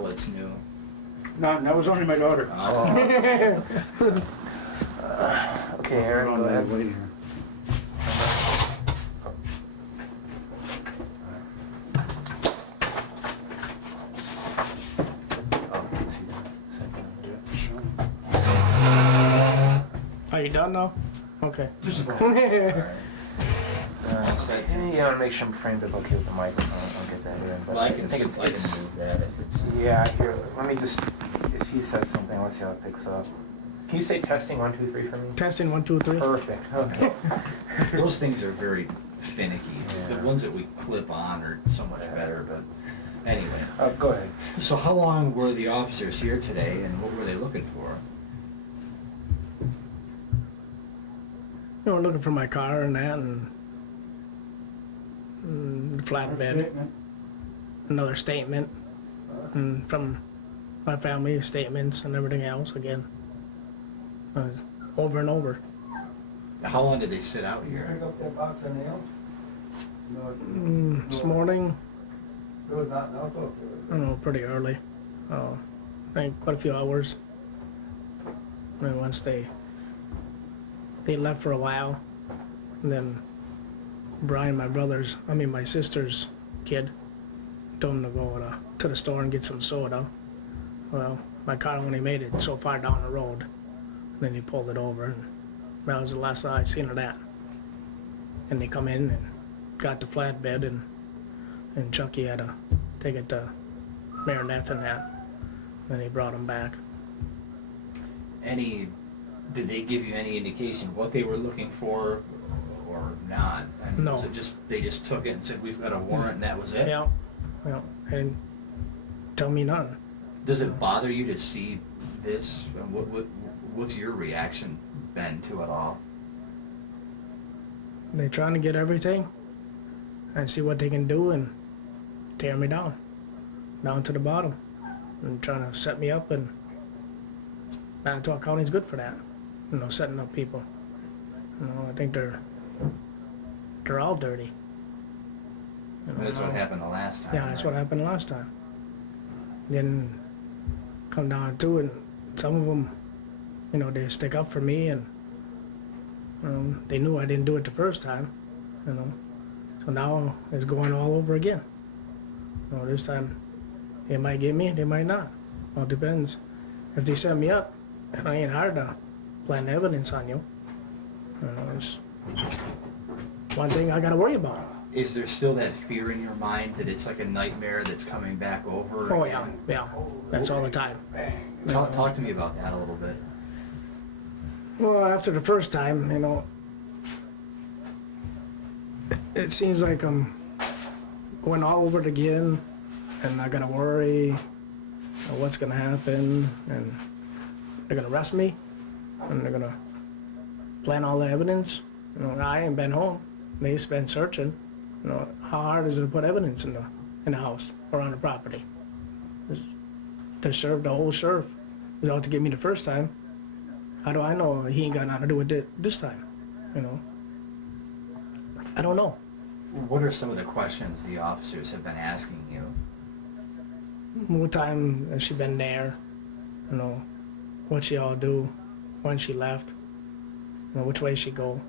know what's new? No, that was only my daughter. Oh. Okay, Aaron, go ahead. Wait here. Are you done now? Okay. Just about. You want to make sure I'm framed up okay with the microphone. I'll get that in. But Well, I can think it's move that if it's... Yeah, here. Let me just. If he says something, let's see how it picks up. Can you say testing 1, 2, 3 for me? Testing 1, 2, 3. Perfect. Okay. Those things are very finicky. Yeah. The ones that we clip on are so much better, but anyway. Go ahead. So how long were the officers here today, and what were they looking for? You know, looking for my car and that, and the flatbed. Another statement, and from my family, statements and everything else again. Over and over. How long did they sit out here? Pick up that box of nails? This morning, It was not nailed up I don't know, pretty early. I think quite a few hours. And then once they left for a while, and then Brian, my sister's kid, told him to go to the store and get some soda. Well, my car only made it so far down the road. Then he pulled it over, and that was the last I seen of that. And they come in and got the flatbed, and Chucky had to take it to Marinette and that. Then he brought him back. Did they give you any indication what they were looking for or not? I mean, No. Was it just, they just took it and said, we've got a warrant and that was it? Yeah, and tell me none. Does it bother you to see this? And what's your reaction been to it all? They're trying to get everything and see what they can do and tear me down to the bottom, and trying to set me up. And Manitowoc County's good for that, setting up people. I think they're all dirty. That's what happened the last time. Yeah, that's what happened last time. Then come down to it, and some of them, they stick up for me, and they knew I didn't do it the first time, So now it's going all over again. This time they might get me, they might not. Well, it depends. If they set me up, it ain't hard to plant evidence on you. It's one thing I gotta worry about. Is there still that fear in your mind that it's like a nightmare that's coming back over? Oh again? yeah, that's all the time. Talk to me about that a little bit. Well, after the first time, it seems like I'm going all over it again, and I gotta worry what's gonna happen, and they're gonna arrest me, and they're gonna plant all the evidence. I ain't been home. They've been searching. How hard is it to put evidence in the house or on the property? To serve the whole sheriff was out to get me the first time. How do I know he ain't got nothing to do with it this time? I don't know. What are some of the questions the officers have been asking you? What time has she been there? What she all do? When she left? Which way she go?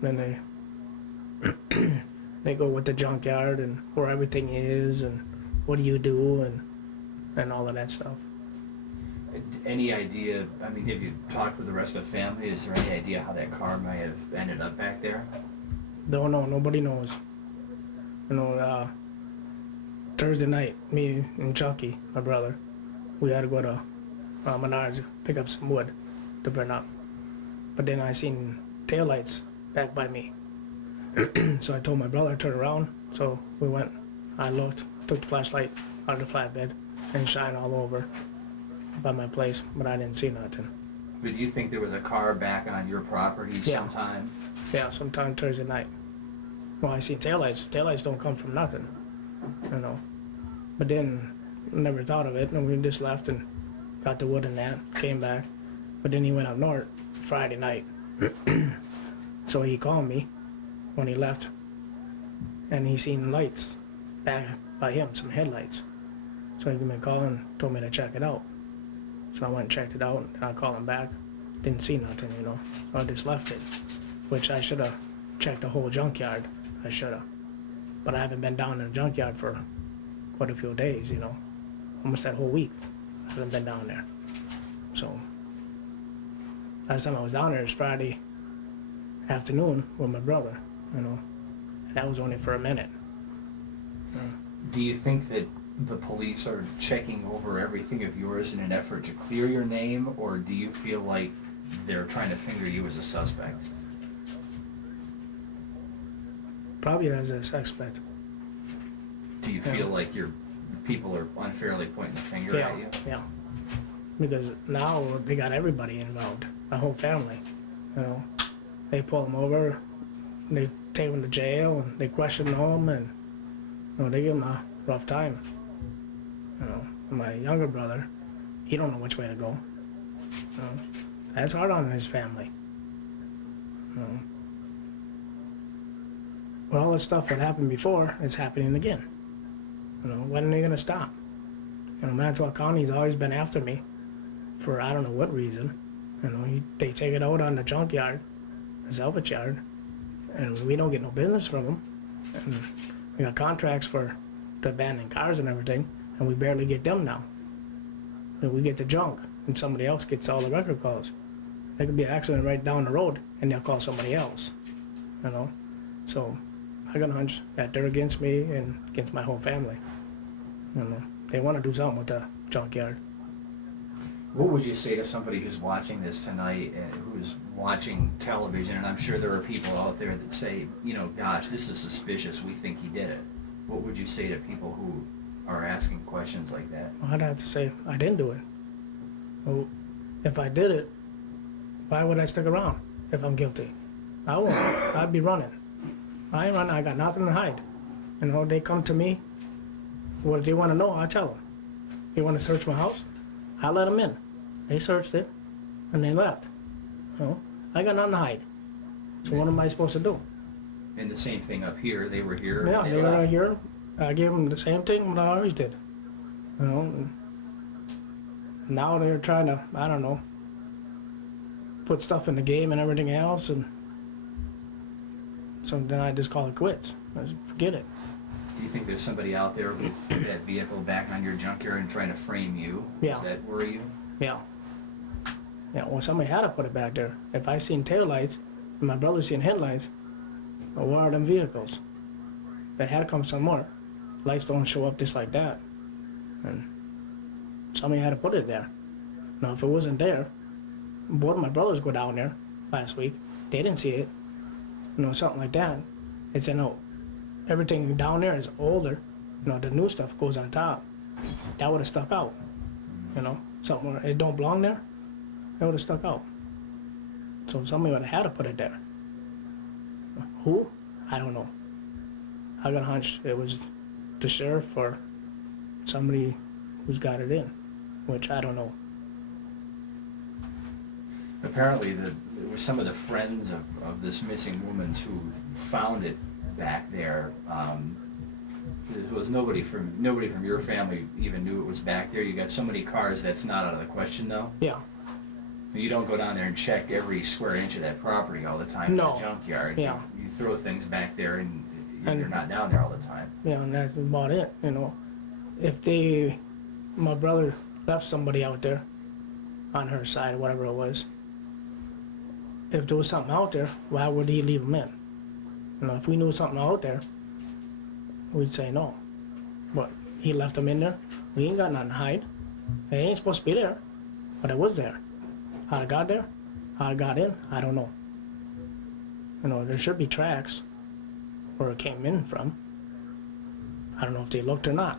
Then they go with the junkyard and where everything is and what do you do and all of that stuff. Any idea, have you talked with the rest of the family? Is there any idea how that car might have ended up back there? Don't know, nobody knows. Thursday night, me and Chucky, my brother, we had to go to Menards, pick up some wood to burn up. But then I seen taillights back by me. So I told my brother to turn around. So we went, I looked, took the flashlight out of the flatbed and shined all over by my place, but I didn't see nothing. But you think there was a car back on your property sometime? Yeah, sometime Thursday night. Well, I seen taillights. Taillights don't come from nothing, But then, never thought of it, and we just left and got the wood and that, came back. But then he went up north Friday night. So he called me when he left, and he seen lights back by him, some headlights. So he gave me a call and told me to check it out. So I went and checked it out, and I called him back. Didn't see nothing, you know. So I just left it, which I should have checked the whole junkyard. I should have. But I haven't been down in the junkyard for quite a few days, you know. Almost that whole week. I haven't been down there. So, last time I was down there was Friday afternoon with my brother, you know. And that was only for a minute. Do you think that the police are checking over everything of yours in an effort to clear your name, or do you feel like they're trying to finger you as a suspect? Probably as a suspect. Do you feel like people are unfairly pointing the finger Yeah, at you? yeah. Because now they got everybody involved, the whole family, you know. They pull them over, they take them to jail, and they question them, and you know, they give them a rough time. You know, my younger brother, he don't know which way to go. You know, that's hard on his family. You know. But all the stuff that happened before, it's happening again. You know, when are they gonna stop? You know, Maxwell County's always been after me for I don't know what reason. You know, they take it out on the junkyard, the salvage yard, and we don't get no business from them. And we got contracts for the abandoned cars and everything, and we barely get them now. And we get the junk, and somebody else gets all the record calls. There could be an accident right down the road, and they'll call somebody else. You know, so I got a hunch that they're against me and against my whole family. You know, they want to do something with the junkyard. What would you say to somebody who's watching this tonight and who's watching television, and I'm sure there are people out there that say, you know, gosh, this is suspicious, we think he did it. What would you say to people who are asking questions like that? Well, I'd have to say I didn't do it. Well, if I did it, why would I stick around if I'm guilty? I won't. I'd be running. I ain't running. I got nothing to hide. You know, they come to me. What they want to know, I tell them. They want to search my house, I let them in. They searched it, and they left. You know, I got nothing to hide. So what am I supposed to do? And the same thing up here, they were here. Yeah, and they were left. here. I gave them the same thing what I always did. You know, and now they're trying to, I don't know, put stuff in the game and everything else, and so then I just call it quits. I just forget it. Do you think there's somebody out there with that vehicle back on your junkyard and trying to frame you? Yeah. Does that worry you? Yeah. Yeah, well, somebody had to put it back there. If I seen taillights and my brother seen headlights, well, where are them vehicles? That had to come somewhere. Lights don't show up just like that. And somebody had to put it there. Now, if it wasn't there, both of my brothers go down there last week. They didn't see it. You know, something like that. They said, no, everything down there is older. You know, the new stuff goes on top. That would have stuck out. You know, something where it don't belong there, it would have stuck out. So somebody would have had to put it there. Who? I don't know. I got a hunch it was the sheriff or somebody who's got it in, which I don't know. Apparently, there were some of the friends of this missing woman's who found it back there. There was nobody from your family even knew it was back there. You got so many cars, that's not out of the question, though. Yeah. You don't go down there and check every square inch of that property all the time. No. It's a junkyard. Yeah. You throw things back there, and And- you're not down there all the time. Yeah, and that's about it, you know. If my brother left somebody out there on her side, whatever it was, if there was something out there, why would he leave them in? You know, if we knew something out there, we'd say no. But he left them in there. We ain't got nothing to hide. They ain't supposed to be there, but it was there. How it got there, how it got in, I don't know. You know, there should be tracks where it came in from. I don't know if they looked or not.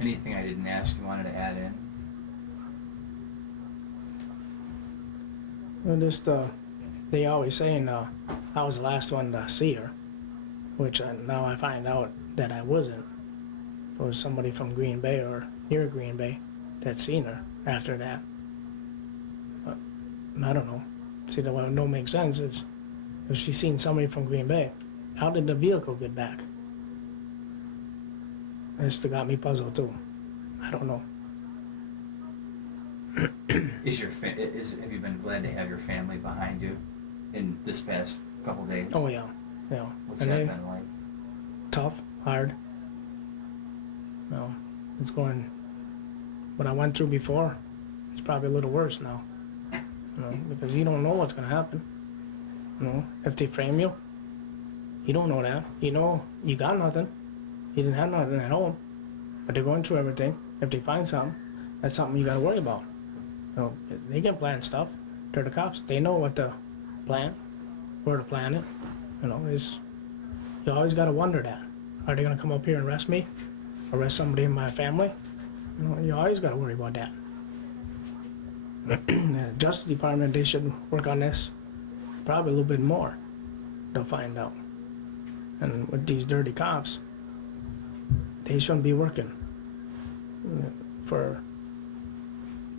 Anything I didn't ask you wanted to add in? Well, just, they always saying I was the last one to see her, which now I find out that I wasn't. It was somebody from Green Bay or near Green Bay that seen her after that. But I don't know. See, what don't make sense is if she seen somebody from Green Bay, how did the vehicle get back? It's still got me puzzled too. I don't know. Have you been glad to have your family behind you in this past couple days? Oh yeah, yeah. What's And that they- been like? Tough, hard. No, it's going. What I went through before, it's probably a little worse now. You know, because you don't know what's gonna happen. You know, if they frame you, you don't know that. You know, you got nothing. You didn't have nothing at home, but they're going through everything. If they find something, that's something you gotta worry about. You know, they can plan stuff. They're the cops. They know what to plan, where to plan it. You know, you always gotta wonder that. Are they gonna come up here and arrest me? Arrest somebody in my family? You know, you always gotta worry about that. The Justice Department, they should work on this probably a little bit more. They'll find out. And with these dirty cops, they shouldn't be working for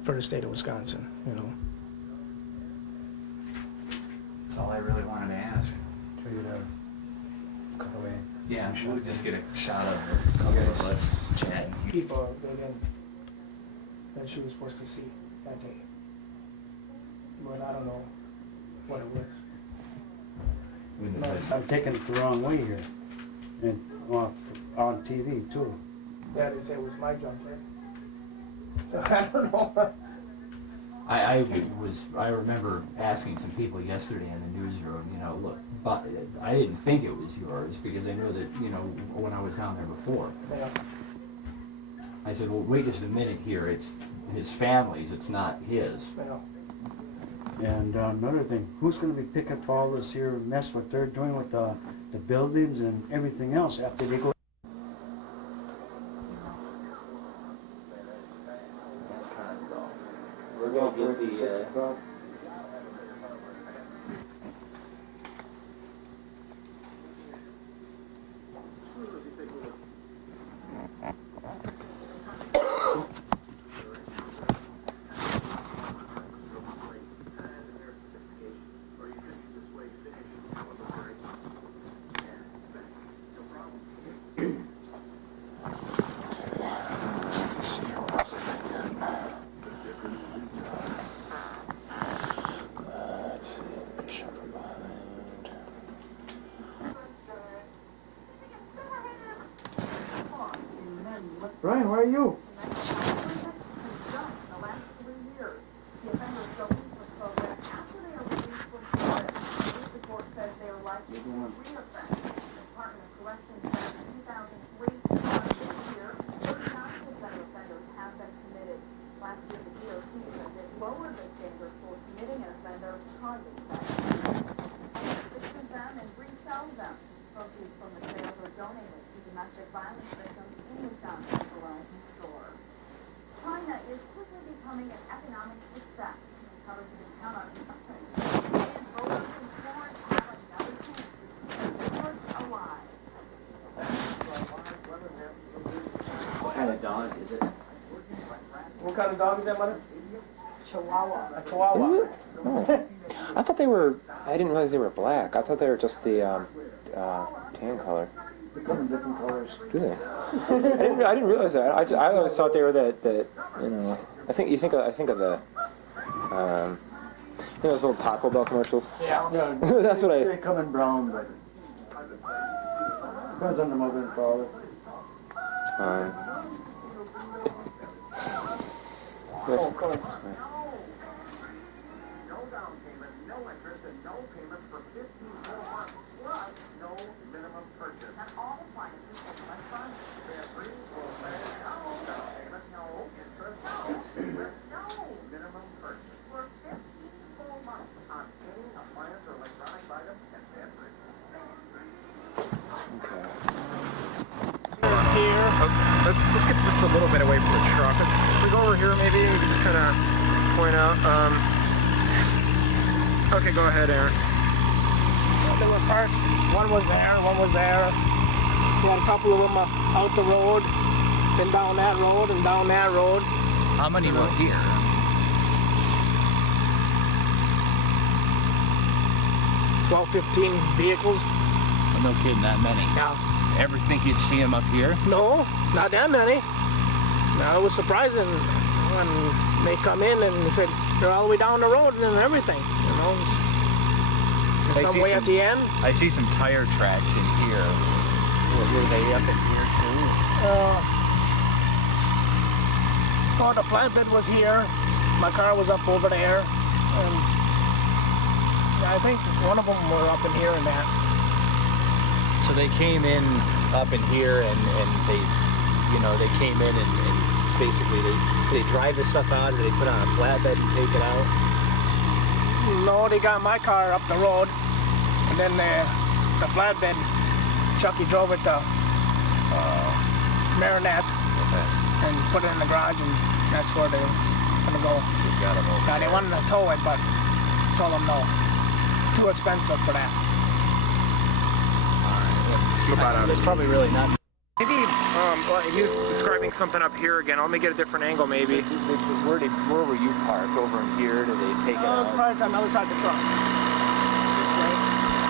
the state of Wisconsin, you know. That's all I really wanted to ask. Should we cut away? Yeah, we'll just get a shot of a couple of us chatting. People that she was supposed to see that day. But I don't know what it was. I'm taking it the wrong way here. And on TV too. Yeah, they say it was my junk, right? I don't know. I remember asking some people yesterday in the newsroom, you know, look, but I didn't think it was yours because I know that, you know, when I was down there before. Yeah. I said, well, wait just a minute here, it's his family's, it's not his. Yeah. And another thing, who's gonna be picking up all this here mess what they're doing with the buildings and everything else after they go? We're gonna get the, Ryan, where are you? What kind of dog is it? What kind of dog is that, Mother? Chihuahua. A Chihuahua. Is it? Oh. I thought they were, I didn't realize they were black. I thought they were just the tan color. They come in different colors. Do they? I didn't realize that. I always thought they were that you know. I think of the you know those little Taco Bell commercials. Yeah. Yeah, That's what I. They come in brown, but depends on the mother and father. Yes. Oh, cool. Let's get just a little bit away from the truck. If we go over here, maybe we can just kind of point out. Okay, go ahead, Aaron. There were parts. One was there, one was there. We had a couple of them out the road, then down that road, and down that road. How many were here? 12, 15 vehicles. No kidding, that many. Yeah. Ever think you'd see them up here? No, not that many. No, it was surprising when they come in and said they're all the way down the road and everything. You know, I some see way at the end. I see some tire tracks in here. Were they up in here too? Oh, the flatbed was here. My car was up over there, and I think one of them were up in here and that. So they came in up in here and they, you know, they came in and basically they drive this stuff out, or they put on a flatbed and take it out? No, they got my car up the road, and then the flatbed, Chucky drove it to Marinette and put it in the garage, and that's where they're gonna go. You've got them over Yeah, they there. wanted to tow it, but told them no. Too expensive for that. There's probably really not. Maybe well, he was describing something up here again. Let me get a different angle, maybe. Where were you parked? Over in here? Did they take it I was out? probably on the other side of the truck. This way.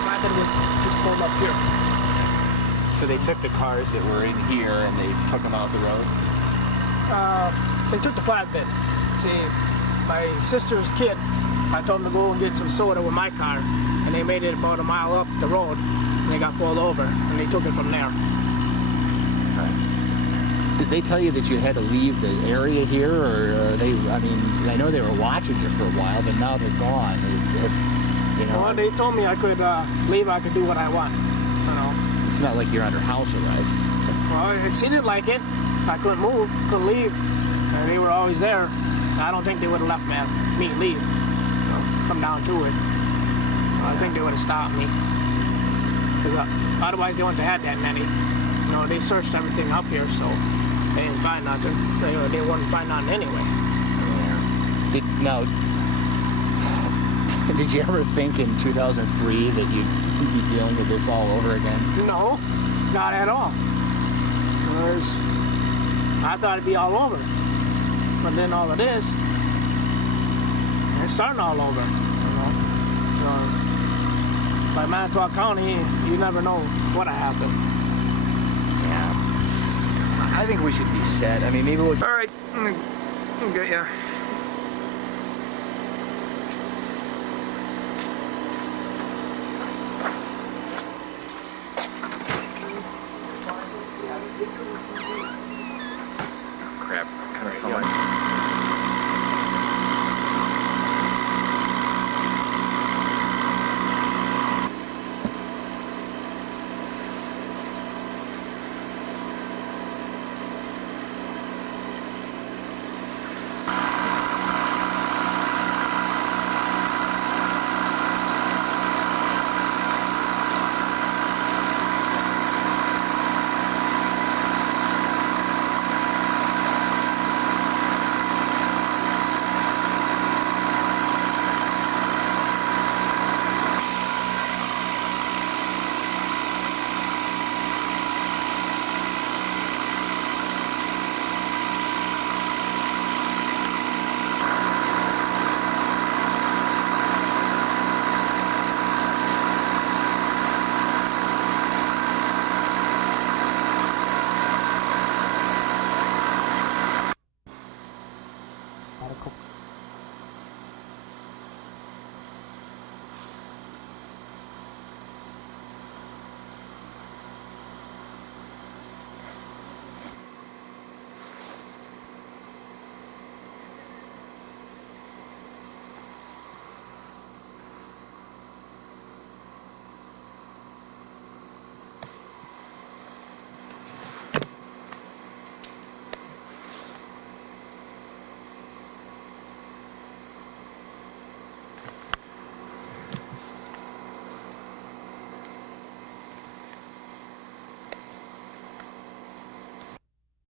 Flatbed was just pulled up here. So they took the cars that were in here and they took them out the road? They took the flatbed. See, my sister's kid, I told them to go and get some soda with my car, and they made it about a mile up the road, and they got pulled over, and they took it from there. Did they tell you that you had to leave the area here, or they? I mean, I know they were watching you for a while, but now they're gone. You know, Well, they told me I could leave, I could do what I want, you know. it's not like you're under house arrest. Well, it seemed like it. I couldn't move, couldn't leave, and they were always there. I don't think they would have left me leave, you know, come down to it. I think they would have stopped me. Because otherwise they wouldn't have had that many. You know, they searched everything up here, so they didn't find nothing. They wouldn't find nothing anyway. Did you ever think in 2003 that you'd be dealing with this all over again? No, not at all. I thought it'd be all over. But then all it is, it's starting all over, you know. So, by Manitowoc County, you never know what'll happen. Yeah. I think we should be set. I mean, maybe we'll... All right, I'm good, yeah. Crap, kind of saw it.